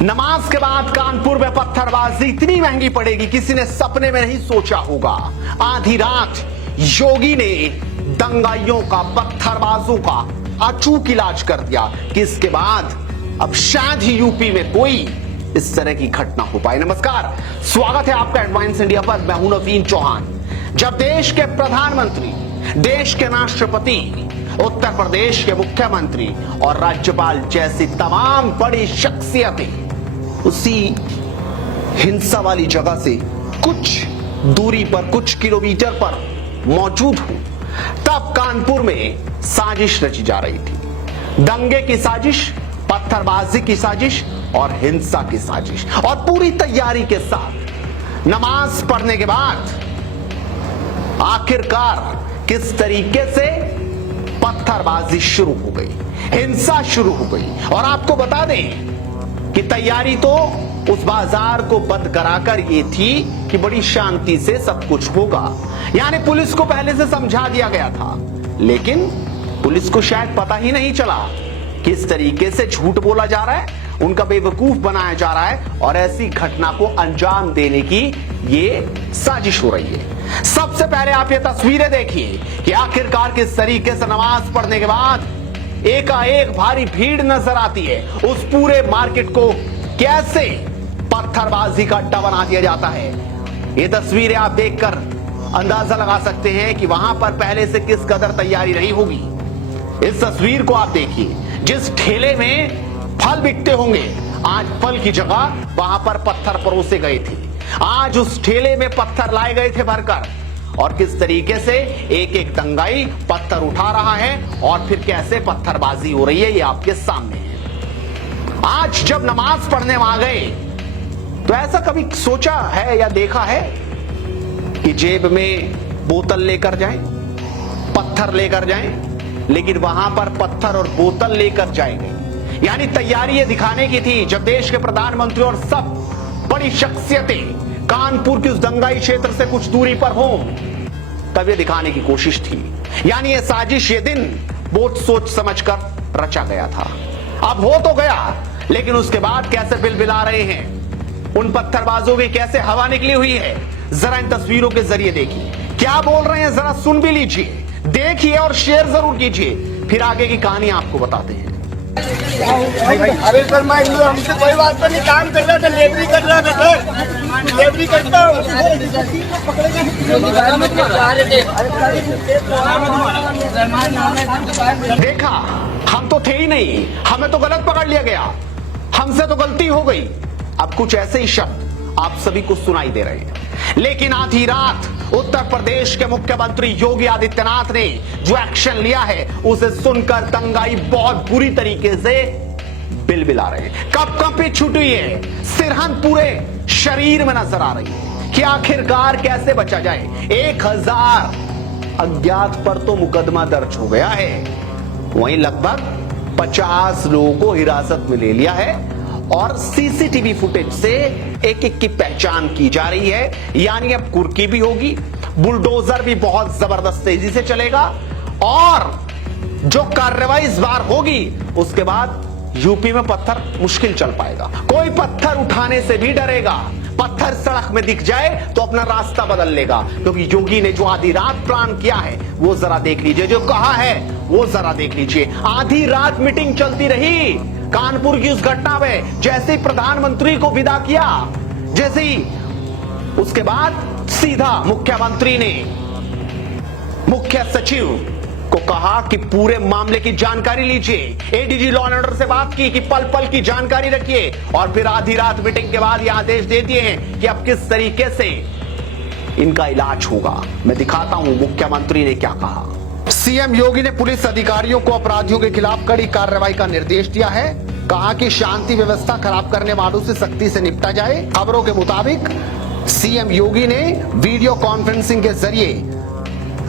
नमाज के बाद कानपुर में पत्थरबाजी इतनी महंगी पड़ेगी किसी ने सपने में नहीं सोचा होगा। आधी रात योगी ने दंगाइयों का, पत्थरबाजों का अचूक इलाज कर दिया कि इसके बाद अब शायद ही यूपी में कोई इस तरह की घटना हो पाए। नमस्कार, स्वागत है आपका एडवांस इंडिया पर। मैं हूं नवीन चौहान। जब देश के प्रधानमंत्री, देश के राष्ट्रपति, उत्तर प्रदेश के मुख्यमंत्री और राज्यपाल जैसी तमाम बड़ी शख्सियतें उसी हिंसा वाली जगह से कुछ दूरी पर, कुछ किलोमीटर पर मौजूद हूं, तब कानपुर में साजिश रची जा रही थी। दंगे की साजिश, पत्थरबाजी की साजिश और हिंसा की साजिश। और पूरी तैयारी के साथ नमाज पढ़ने के बाद आखिरकार किस तरीके से पत्थरबाजी शुरू हो गई, हिंसा शुरू हो गई। और आपको बता दें कि तैयारी तो उस बाजार को बंद कराकर ये थी कि बड़ी शांति से सब कुछ होगा। यानी पुलिस को पहले से समझा दिया गया था, लेकिन पुलिस को शायद पता ही नहीं चला किस तरीके से झूठ बोला जा रहा है, उनका बेवकूफ बनाया जा रहा है और ऐसी घटना को अंजाम देने की ये साजिश हो रही है। सबसे पहले आप ये तस्वीरें देखिए कि आखिरकार किस तरीके से नमाज पढ़ने के बाद एकाएक भारी भीड़ नजर आती है। उस पूरे मार्केट को कैसे पत्थरबाजी का अड्डा बना दिया जाता है। ये तस्वीरें आप देखकर अंदाजा लगा सकते हैं कि वहां पर पहले से किस कदर तैयारी रही होगी। इस तस्वीर को आप देखिए, जिस ठेले में फल बिकते होंगे, आज फल की जगह वहां पर पत्थर परोसे गए थे। आज उस ठेले में पत्थर लाए गए थे भरकर, और किस तरीके से एक एक दंगाई पत्थर उठा रहा है और फिर कैसे पत्थरबाजी हो रही है, ये आपके सामने है। आज जब नमाज पढ़ने वहां गए तो ऐसा कभी सोचा है या देखा है कि जेब में बोतल लेकर जाएं, पत्थर लेकर जाएं, लेकिन वहां पर पत्थर और बोतल लेकर जाएंगे। यानी तैयारी ये दिखाने की थी, जब देश के प्रधानमंत्री और सब बड़ी शख्सियतें कानपुर की उस दंगाई क्षेत्र से कुछ दूरी पर हों, तब ये दिखाने की कोशिश थी। यानी ये साजिश, ये दिन बहुत सोच समझकर रचा गया था। अब हो तो गया, लेकिन उसके बाद कैसे बिलबिला रहे हैं, उन पत्थरबाजों की कैसे हवा निकली हुई है, जरा इन तस्वीरों के जरिए देखिए। क्या बोल रहे हैं जरा सुन भी लीजिए, देखिए और शेयर जरूर कीजिए, फिर आगे की कहानी आपको बताते हैं। अरे सर, मैं हमसे कोई बात नहीं, काम कर रहा था, लेबरी कर रहा था सर, लेबरी करता हूँ। देखा, हम तो थे ही नहीं, हमें तो गलत पकड़ लिया गया, हमसे तो गलती हो गई। अब कुछ ऐसे ही शब्द आप सभी को सुनाई दे रहे हैं। लेकिन आधी रात उत्तर प्रदेश के मुख्यमंत्री योगी आदित्यनाथ ने जो एक्शन लिया है, उसे सुनकर दंगाई बहुत बुरी तरीके से बिलबिला रहे हैं। कपकपी छूटी है, सिरहन पूरे शरीर में नजर आ रही है कि आखिरकार कैसे बचा जाए। 1000 अज्ञात पर तो मुकदमा दर्ज हो गया है, वहीं लगभग 50 लोगों को हिरासत में ले लिया है और सीसीटीवी फुटेज से एक एक की पहचान की जा रही है। यानी अब कुर्की भी होगी, बुलडोजर भी बहुत जबरदस्त तेजी से चलेगा और जो कार्रवाई इस बार होगी, उसके बाद यूपी में पत्थर मुश्किल चल पाएगा। कोई पत्थर उठाने से भी डरेगा। पत्थर सड़क में दिख जाए तो अपना रास्ता बदल लेगा, क्योंकि योगी ने जो आधी रात प्लान किया है वो जरा देख लीजिए, जो कहा है वो जरा देख लीजिए। आधी रात मीटिंग चलती रही कानपुर की उस घटना में। जैसे ही प्रधानमंत्री को विदा किया, जैसे ही उसके बाद सीधा मुख्यमंत्री ने मुख्य सचिव को कहा कि पूरे मामले की जानकारी लीजिए। एडीजी लॉ एंड ऑर्डर से बात की कि पल पल की जानकारी रखिए, और फिर आधी रात मीटिंग के बाद ये आदेश दे दिए हैं कि अब किस तरीके से इनका इलाज होगा। मैं दिखाता हूं मुख्यमंत्री ने क्या कहा। सीएम योगी ने पुलिस अधिकारियों को अपराधियों के खिलाफ कड़ी कार्रवाई का निर्देश दिया है। कहा कि शांति व्यवस्था खराब करने वालों से सख्ती से निपटा जाए। खबरों के मुताबिक सीएम योगी ने वीडियो कॉन्फ्रेंसिंग के जरिए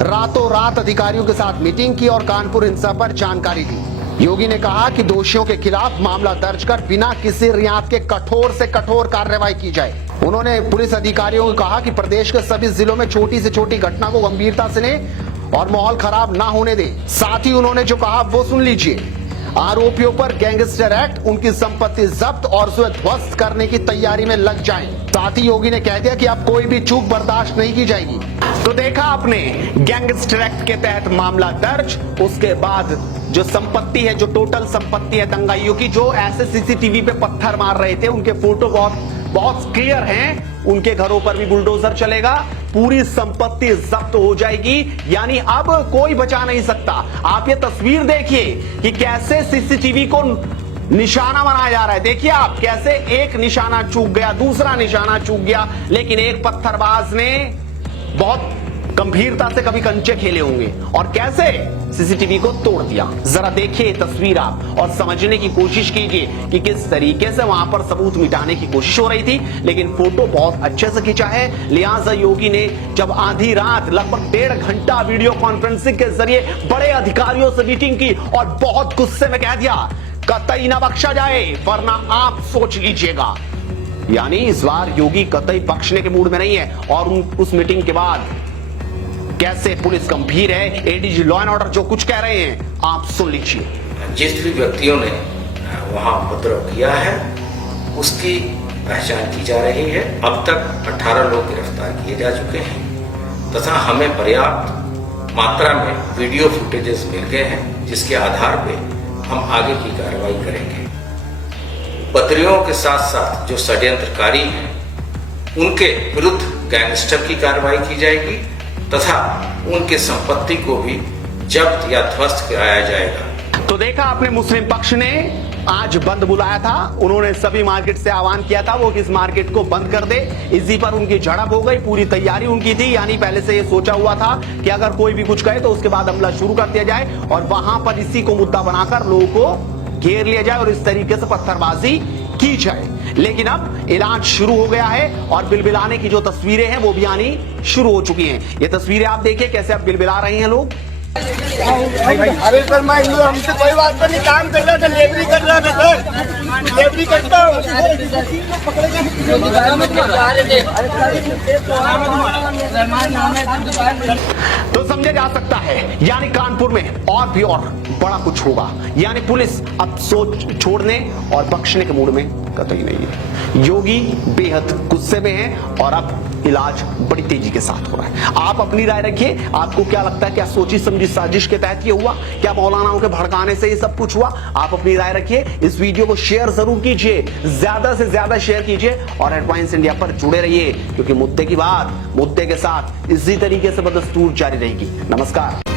रातों रात अधिकारियों के साथ मीटिंग की और कानपुर हिंसा पर जानकारी दी। योगी ने कहा कि दोषियों के खिलाफ मामला दर्ज कर बिना किसी रियायत के कठोर से कठोर कार्रवाई की जाए। उन्होंने पुलिस अधिकारियों को कहा कि प्रदेश के सभी जिलों में छोटी से छोटी घटना को गंभीरता से लें और माहौल खराब ना होने दें। साथ ही उन्होंने जो कहा वो सुन लीजिए। आरोपियों पर गैंगस्टर एक्ट, उनकी संपत्ति जब्त और उसे ध्वस्त करने की तैयारी में लग जाएं। साथ ही योगी ने कह दिया कि अब कोई भी चूक बर्दाश्त नहीं की जाएगी। तो देखा आपने, गैंगस्टर एक्ट के तहत मामला दर्ज, उसके बाद जो संपत्ति है, जो टोटल संपत्ति है दंगाइयों की, जो ऐसे सीसीटीवी पे पत्थर मार रहे थे, उनके फोटो बहुत क्लियर हैं, उनके घरों पर भी बुलडोजर चलेगा, पूरी संपत्ति जब्त हो जाएगी। यानी अब कोई बचा नहीं सकता। आप ये तस्वीर देखिए कि कैसे सीसीटीवी को निशाना बनाया जा रहा है। देखिए आप, कैसे एक निशाना चूक गया, दूसरा निशाना चूक गया, लेकिन एक पत्थरबाज ने बहुत गंभीरता से कभी कंचे खेले होंगे और कैसे सीसीटीवी को तोड़ दिया। जरा देखिए तस्वीर आप और समझने की कोशिश कीजिए कि किस तरीके से वहां पर सबूत मिटाने की कोशिश हो रही थी, लेकिन फोटो बहुत अच्छे से खींचा है। लिहाजा योगी ने जब आधी रात लगभग 1.5 घंटा वीडियो कॉन्फ्रेंसिंग के जरिए बड़े अधिकारियों से मीटिंग की और बहुत गुस्से में कह दिया, कतई ना बख्शा जाए वरना आप सोच लीजिएगा। यानी इस बार योगी कतई बख्शने के मूड में नहीं है। और उस मीटिंग के बाद कैसे पुलिस गंभीर है, एडीजी लॉ एंड ऑर्डर जो कुछ कह रहे हैं आप सुन लीजिए। जिस भी व्यक्तियों ने वहां उपद्रव किया है उसकी पहचान की जा रही है। अब तक 18 लोग गिरफ्तार किए जा चुके हैं तथा हमें पर्याप्त मात्रा में वीडियो फुटेजेस मिल गए हैं, जिसके आधार पर हम आगे की कार्रवाई करेंगे। उपद्रवियों के साथ साथ जो षड्यंत्रकारी हैं उनके विरुद्ध गैंगस्टर की कार्रवाई की जाएगी तथा उनके संपत्ति को भी जब्त या ध्वस्त कराया जाएगा। तो देखा आपने, मुस्लिम पक्ष ने आज बंद बुलाया था। उन्होंने सभी मार्केट से आह्वान किया था वो किस मार्केट को बंद कर दे। इसी पर उनकी झड़प हो गई। पूरी तैयारी उनकी थी, यानी पहले से ये सोचा हुआ था कि अगर कोई भी कुछ कहे तो उसके बाद हमला शुरू कर दिया जाए और वहां पर इसी को मुद्दा बनाकर लोगों को घेर लिया जाए और इस तरीके से पत्थरबाजी की जाए। लेकिन अब इलाज शुरू हो गया है और बिलबिलाने की जो तस्वीरें हैं वो भी आनी शुरू हो चुकी हैं। ये तस्वीरें आप देखिए कैसे अब बिलबिला रहे हैं लोग। अरे सर, मैं हमसे कोई बात नहीं, काम कर रहा था, लेबरी कर रहा था सर, लेबरी करता हूँ। तो समझा जा सकता है यानी कानपुर में और भी और बड़ा कुछ होगा। यानी पुलिस अब सोच छोड़ने और बख्शने के मूड में कतई नहीं है। योगी बेहद गुस्से में है और अब इलाज बड़ी तेजी के साथ हो रहा है। आप अपनी राय रखिए, आपको क्या लगता है, क्या सोची समझी साजिश के तहत ये हुआ, क्या मौलानाओं के भड़काने से ये सब कुछ हुआ? आप अपनी राय रखिए। इस वीडियो को शेयर जरूर कीजिए, ज्यादा से ज्यादा शेयर कीजिए और हेडलाइंस इंडिया पर जुड़े रहिए, क्योंकि मुद्दे की बात मुद्दे के साथ इसी तरीके से बदस्तूर जारी रहेगी। नमस्कार।